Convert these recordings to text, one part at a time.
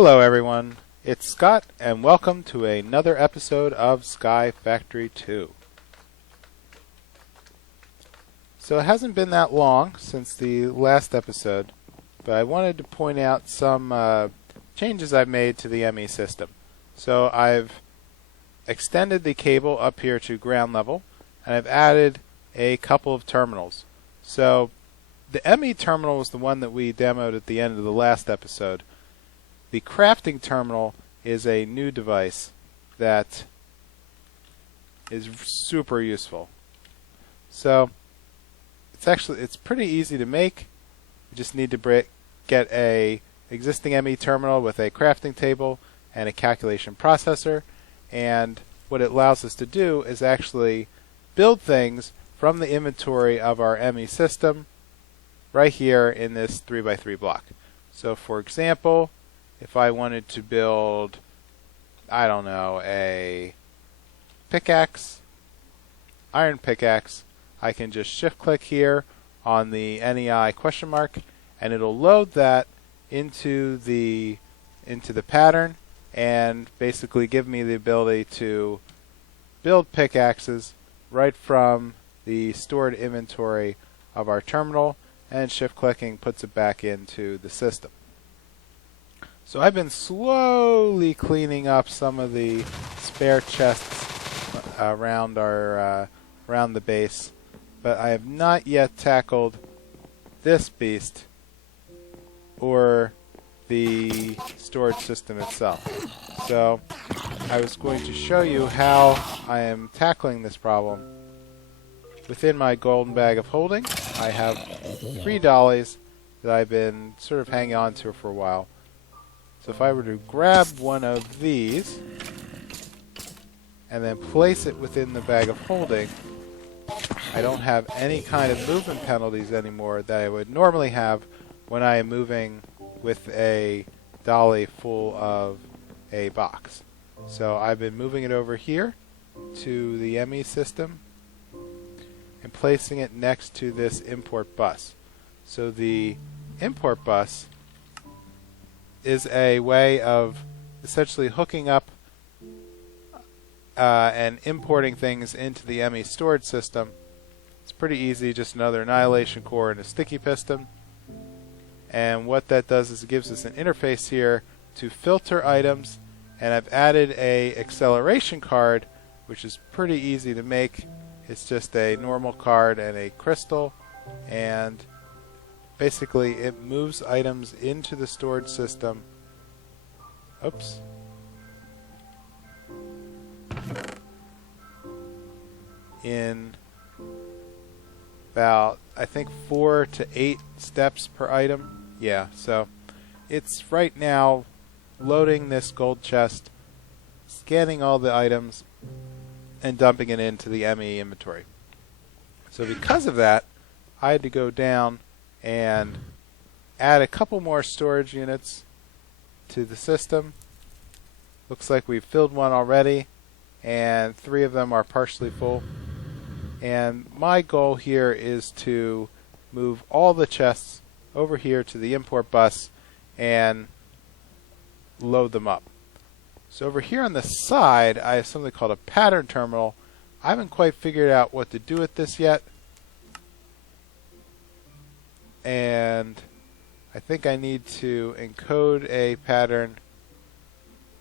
Hello everyone, it's Scott and welcome to another episode of Sky Factory 2. So it hasn't been that long since the last episode, but I wanted to point out some changes I've made to the ME system. So I've extended the cable up here to ground level, and I've added a couple of terminals. So the ME terminal was the one that we demoed at the end of the last episode. The crafting terminal is a new device that is super useful. So it's pretty easy to make. You just need to get a existing ME terminal with a crafting table and a calculation processor, and what it allows us to do is actually build things from the inventory of our ME system right here in this 3x3 block. So for example, if I wanted to build, I don't know, a pickaxe, iron pickaxe, I can just shift click here on the NEI question mark and it'll load that into the pattern and basically give me the ability to build pickaxes right from the stored inventory of our terminal, and shift clicking puts it back into the system. So I've been slowly cleaning up some of the spare chests around the base, but I have not yet tackled this beast or the storage system itself. So I was going to show you how I am tackling this problem. Within my golden bag of holding, I have 3 dollies that I've been sort of hanging on to for a while. So if I were to grab one of these and then place it within the bag of holding, I don't have any kind of movement penalties anymore that I would normally have when I am moving with a dolly full of a box. So I've been moving it over here to the ME system and placing it next to this import bus. So the import bus is a way of essentially hooking up and importing things into the ME storage system. It's pretty easy, just another annihilation core and a sticky piston. And what that does is it gives us an interface here to filter items, and I've added a acceleration card, which is pretty easy to make. It's just a normal card and a crystal, and basically it moves items into the storage system. Oops. In about, I think, 4 to 8 steps per item. Yeah, so it's right now loading this gold chest, scanning all the items, and dumping it into the ME inventory. So because of that, I had to go down and add a couple more storage units to the system. Looks like we've filled one already, and 3 of them are partially full. And my goal here is to move all the chests over here to the import bus and load them up. So over here on the side, I have something called a pattern terminal. I haven't quite figured out what to do with this yet, and I think I need to encode a pattern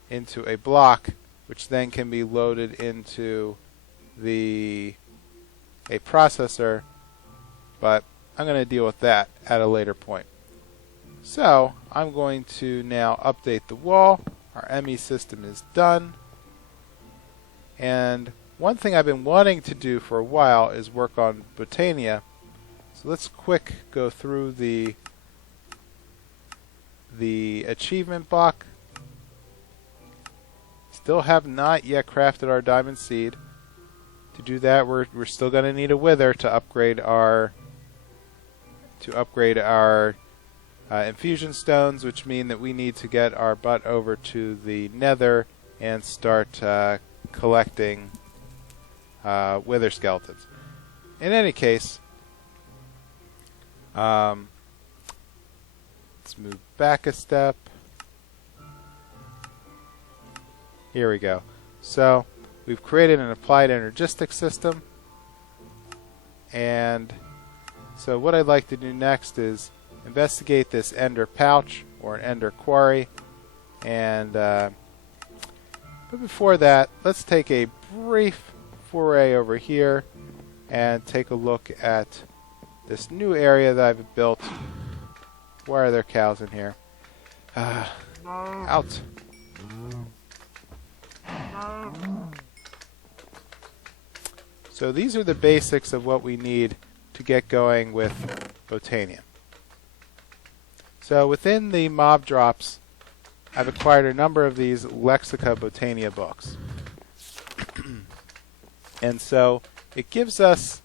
into a block, which then can be loaded into a processor, but I'm going to deal with that at a later point. So I'm going to now update the wall. Our ME system is done, and one thing I've been wanting to do for a while is work on Botania. So let's quick go through the achievement block. Still have not yet crafted our diamond seed. To do that, we're still going to need a wither to upgrade our infusion stones, which mean that we need to get our butt over to the Nether and start collecting wither skeletons. In any case, let's move back a step. Here we go. So we've created an applied energistic system, and so what I'd like to do next is investigate this ender pouch or an ender quarry, and but before that, let's take a brief foray over here and take a look at this new area that I've built. Why are there cows in here? Out. So these are the basics of what we need to get going with Botania. So within the mob drops, I've acquired a number of these Lexica Botania books. And so it gives us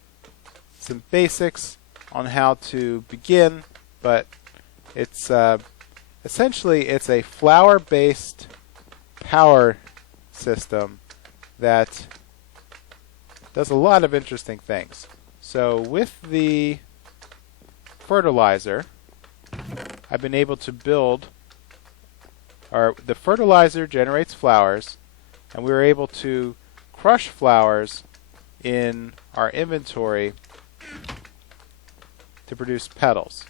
some basics on how to begin, but it's essentially it's a flower-based power system that does a lot of interesting things. So with the fertilizer, I've been able to build, or the fertilizer generates flowers, and we were able to crush flowers in our inventory to produce petals.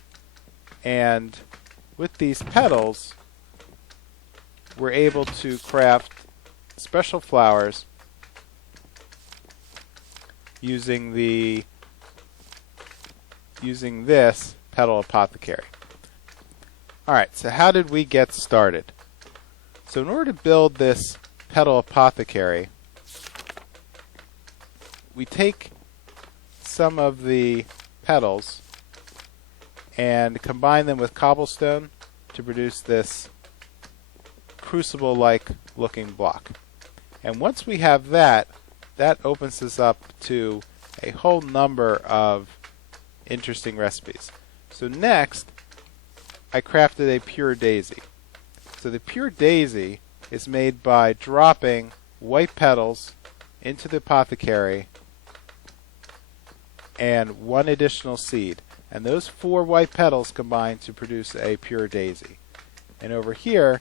And with these petals, we're able to craft special flowers using this petal apothecary. Alright, so how did we get started? So in order to build this petal apothecary, we take some of the petals and combine them with cobblestone to produce this crucible-like looking block. And once we have that, that opens us up to a whole number of interesting recipes. So next, I crafted a pure daisy. So the pure daisy is made by dropping white petals into the apothecary and one additional seed. And those 4 white petals combine to produce a pure daisy. And over here,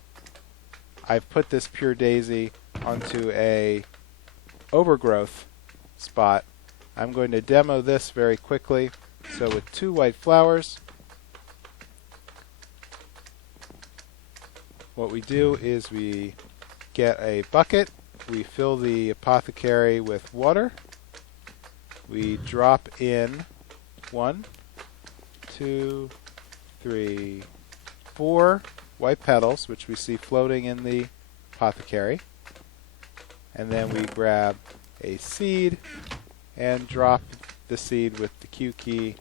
I've put this pure daisy onto a overgrowth spot. I'm going to demo this very quickly. So with 2 white flowers, what we do is we get a bucket, we fill the apothecary with water, we drop in 1, 2, 3, 4 white petals, which we see floating in the apothecary. And then we grab a seed and drop the seed with the Q key,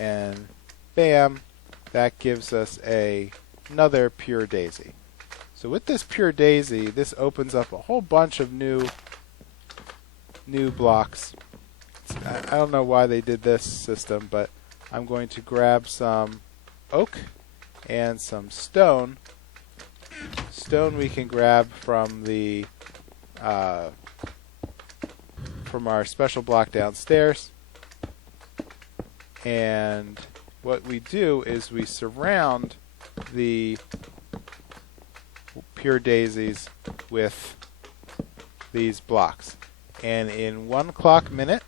and bam, that gives us another pure daisy. So with this pure daisy, this opens up a whole bunch of new blocks. I don't know why they did this system, but I'm going to grab some oak and some stone. Stone we can grab from the from our special block downstairs. And what we do is we surround the pure daisies with these blocks. And in 1 clock minute,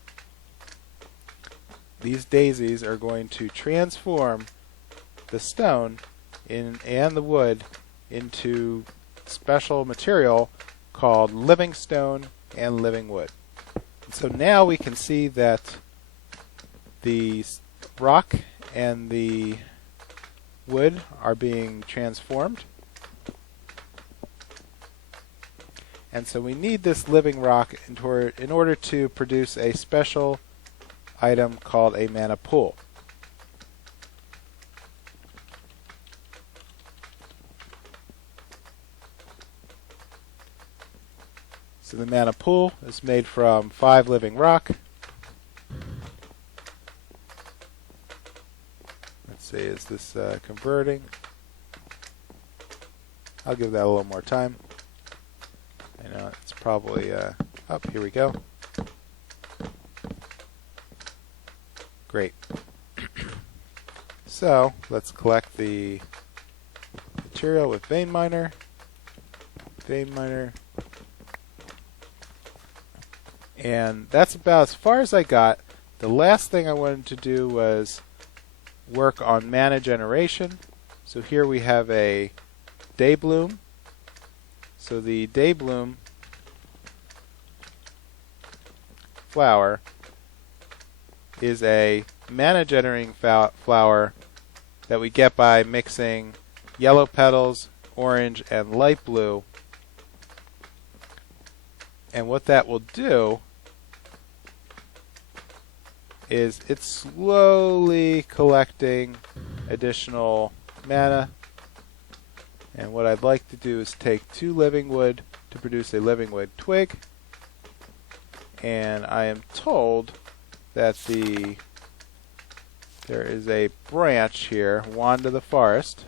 these daisies are going to transform the stone and the wood into special material called living stone and living wood. And so now we can see that the rock and the wood are being transformed. And so we need this living rock in order to produce a special item called a mana pool. So the mana pool is made from 5 living rock. Let's see, is this converting? I'll give that a little more time. I know it's probably up. Here we go. Great. So let's collect the material with vein miner. Vein miner. And that's about as far as I got. The last thing I wanted to do was work on mana generation. So here we have a day bloom. So the day bloom flower is a mana generating flower that we get by mixing yellow petals, orange, and light blue. And what that will do is it's slowly collecting additional mana. And what I'd like to do is take 2 living wood to produce a living wood twig. And I am told that there is a branch here, Wand of the Forest,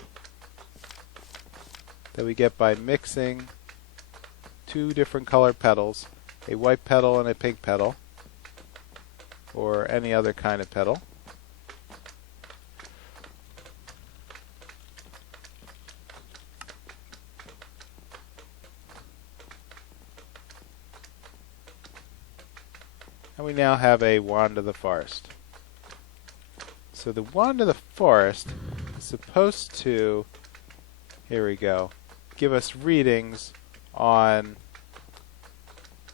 that we get by mixing 2 different colored petals, a white petal and a pink petal, or any other kind of petal. And we now have a Wand of the Forest. So the Wand of the Forest is supposed to, here we go, give us readings on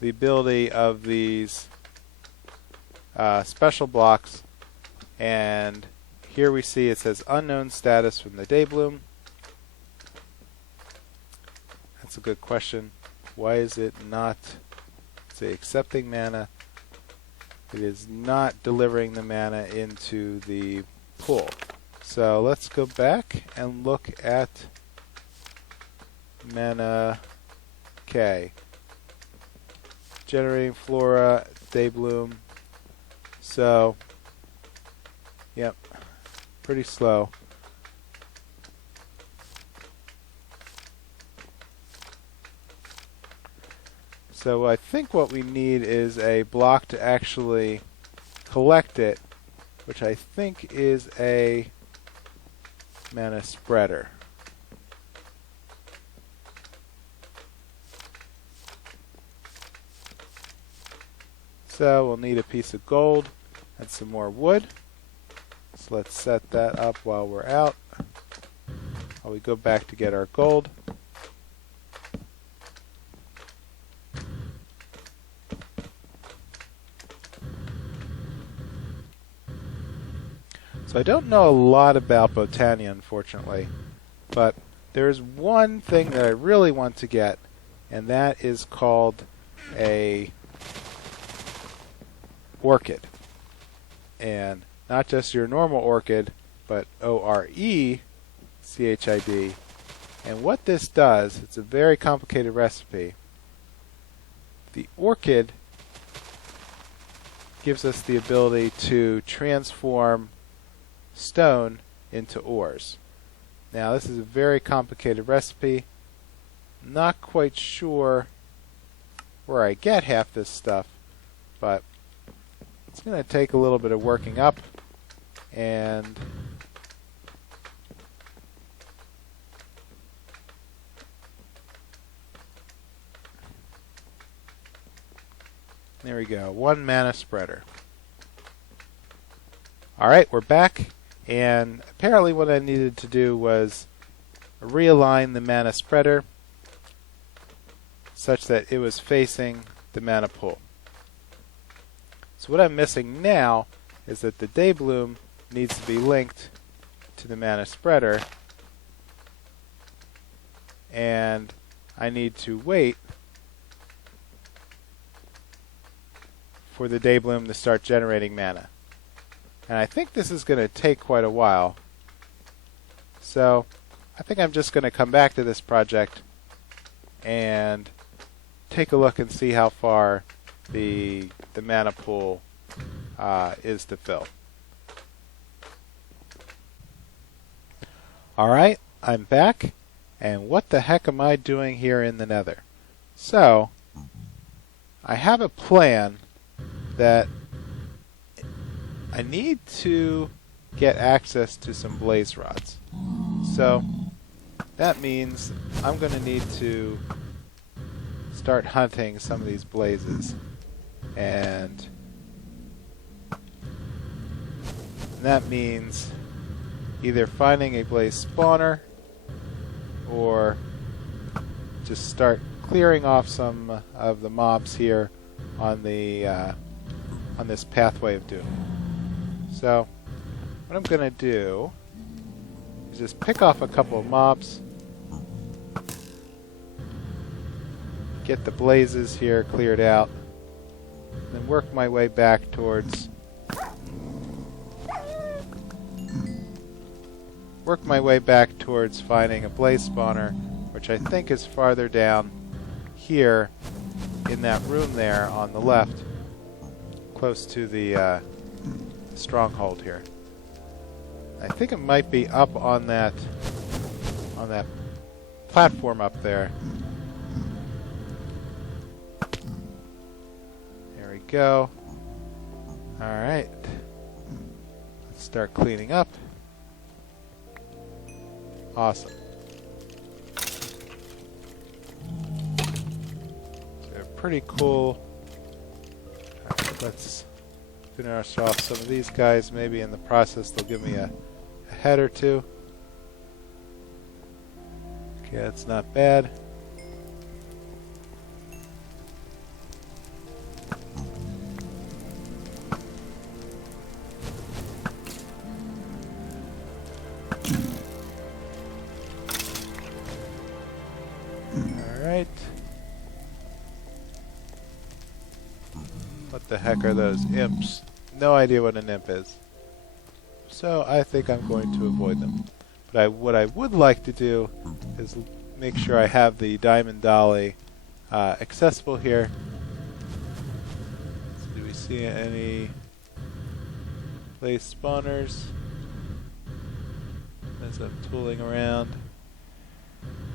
the ability of these special blocks. And here we see it says unknown status from the day bloom. That's a good question. Why is it not, say, accepting mana? It is not delivering the mana into the pool. So let's go back and look at mana K. Generating flora, day bloom. So, yep, pretty slow. So I think what we need is a block to actually collect it, which I think is a mana spreader. So we'll need a piece of gold and some more wood. So let's set that up while we're out. While we go back to get our gold. So I don't know a lot about Botania, unfortunately, but there's one thing that I really want to get, and that is called a orchid. And not just your normal orchid, but O-R-E-C-H-I-D. And what this does, it's a very complicated recipe. The orchid gives us the ability to transform stone into ores. Now this is a very complicated recipe. Not quite sure where I get half this stuff, but it's going to take a little bit of working up, and there we go, 1 mana spreader. Alright, we're back, and apparently what I needed to do was realign the mana spreader such that it was facing the mana pool. So what I'm missing now is that the day bloom needs to be linked to the mana spreader, and I need to wait for the day bloom to start generating mana. And I think this is going to take quite a while. So I think I'm just going to come back to this project and take a look and see how far the mana pool is to fill. Alright, I'm back, and what the heck am I doing here in the Nether? So, I have a plan that I need to get access to some blaze rods. So, that means I'm going to need to start hunting some of these blazes. And that means either finding a blaze spawner or just start clearing off some of the mobs here on the on this pathway of doom. So what I'm going to do is just pick off a couple of mobs, get the blazes here cleared out, and then work my way back towards finding a blaze spawner, which I think is farther down here in that room there on the left, close to the stronghold here. I think it might be up on that platform up there. There we go. Alright. Let's start cleaning up. Awesome. So pretty cool. Right, let's finish off some of these guys. Maybe in the process they'll give me a head or two. Okay, that's not bad. Alright. What the heck are those imps? No idea what an imp is. So I think I'm going to avoid them. But what I would like to do is make sure I have the diamond dolly accessible here. So do we see any blaze spawners as I'm tooling around?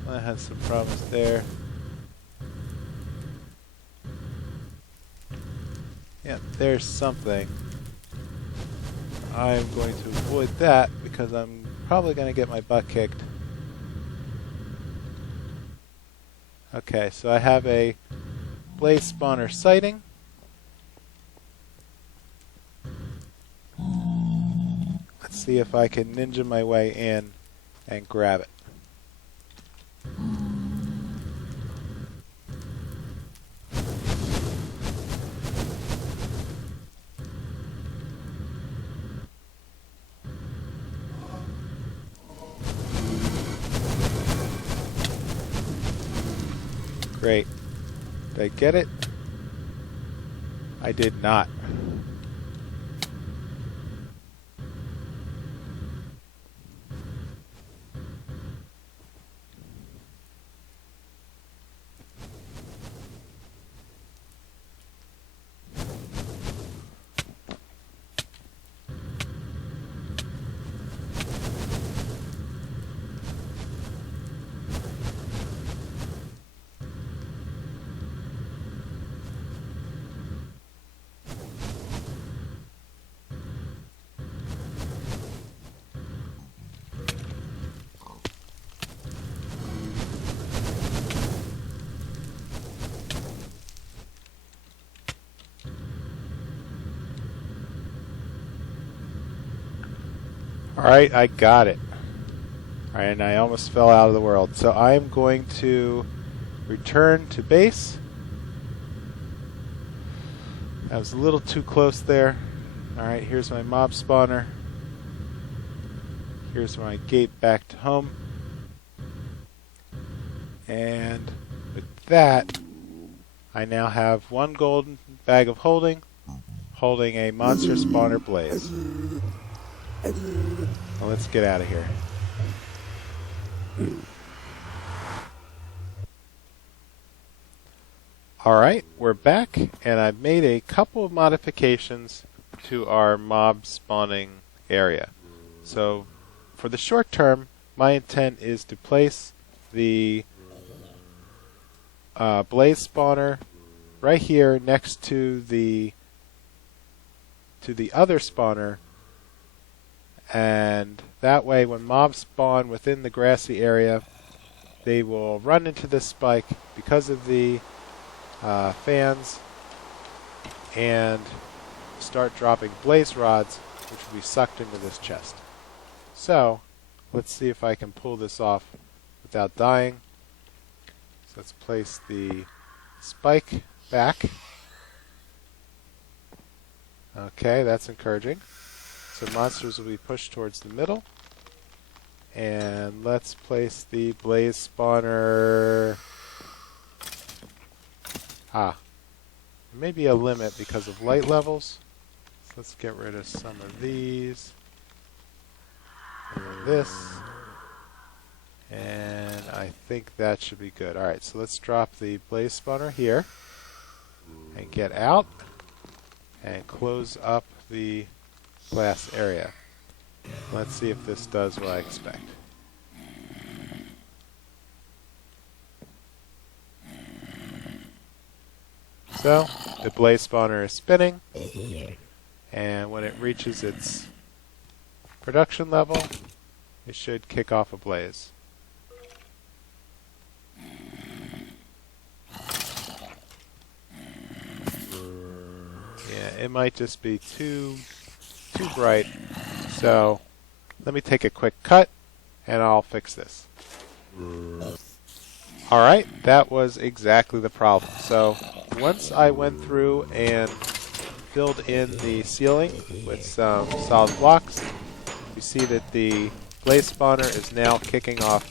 I had some problems there. Yeah, there's something. I'm going to avoid that because I'm probably going to get my butt kicked. Okay, so I have a blaze spawner sighting. Let's see if I can ninja my way in and grab it. Great. Did I get it? I did not. Alright, I got it. Alright, and I almost fell out of the world. So I'm going to return to base. I was a little too close there. Alright, here's my mob spawner. Here's my gate back to home. And with that, I now have one golden bag of holding a monster spawner blaze. Well, let's get out of here. Alright, we're back, and I've made a couple of modifications to our mob spawning area. So, for the short term, my intent is to place the blaze spawner right here next to the other spawner, and that way when mobs spawn within the grassy area, they will run into this spike because of the fans, and start dropping blaze rods, which will be sucked into this chest. So let's see if I can pull this off without dying. So let's place the spike back. Okay, that's encouraging. So monsters will be pushed towards the middle. And let's place the blaze spawner. There may be a limit because of light levels. So let's get rid of some of these. And then this. And I think that should be good. Alright, so let's drop the blaze spawner here. And get out. And close up the glass area. Let's see if this does what I expect. So, the blaze spawner is spinning, and when it reaches its production level, it should kick off a blaze. Yeah, it might just be too bright. So let me take a quick cut and I'll fix this. Alright, that was exactly the problem. So once I went through and filled in the ceiling with some solid blocks, you see that the blaze spawner is now kicking off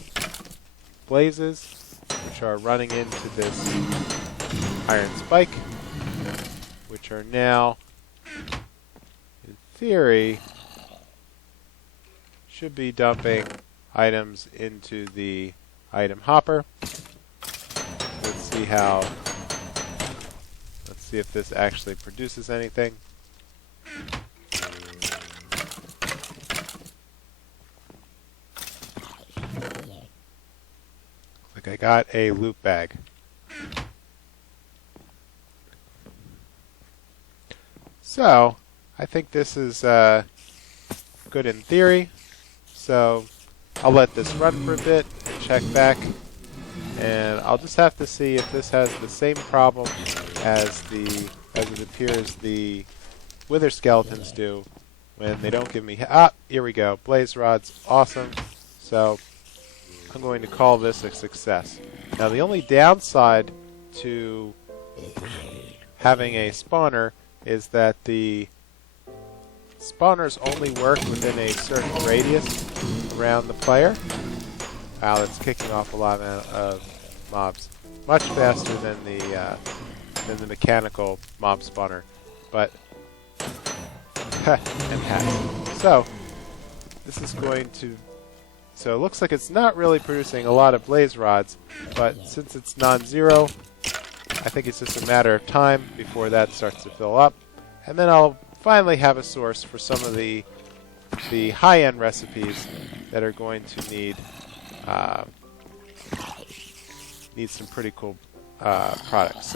blazes, which are running into this iron spike, which are now, in theory, should be dumping items into the item hopper. Let's see if this actually produces anything. Looks like I got a loot bag. So, I think this is good in theory. So I'll let this run for a bit and check back, and I'll just have to see if this has the same problem as it appears the wither skeletons do when they don't give me here we go, blaze rods, awesome. So I'm going to call this a success. Now the only downside to having a spawner is that the spawners only work within a certain radius around the player. Wow, that's kicking off a lot of mobs. Much faster than the mechanical mob spawner. But and hack. So this is going to. So it looks like it's not really producing a lot of blaze rods, but since it's non-zero, I think it's just a matter of time before that starts to fill up, and then I'll finally have a source for some of the high-end recipes that are going to need some pretty cool products.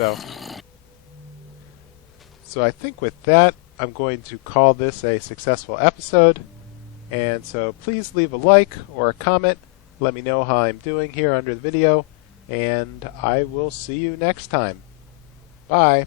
So I think with that, I'm going to call this a successful episode. And so please leave a like or a comment. Let me know how I'm doing here under the video. And I will see you next time. Bye.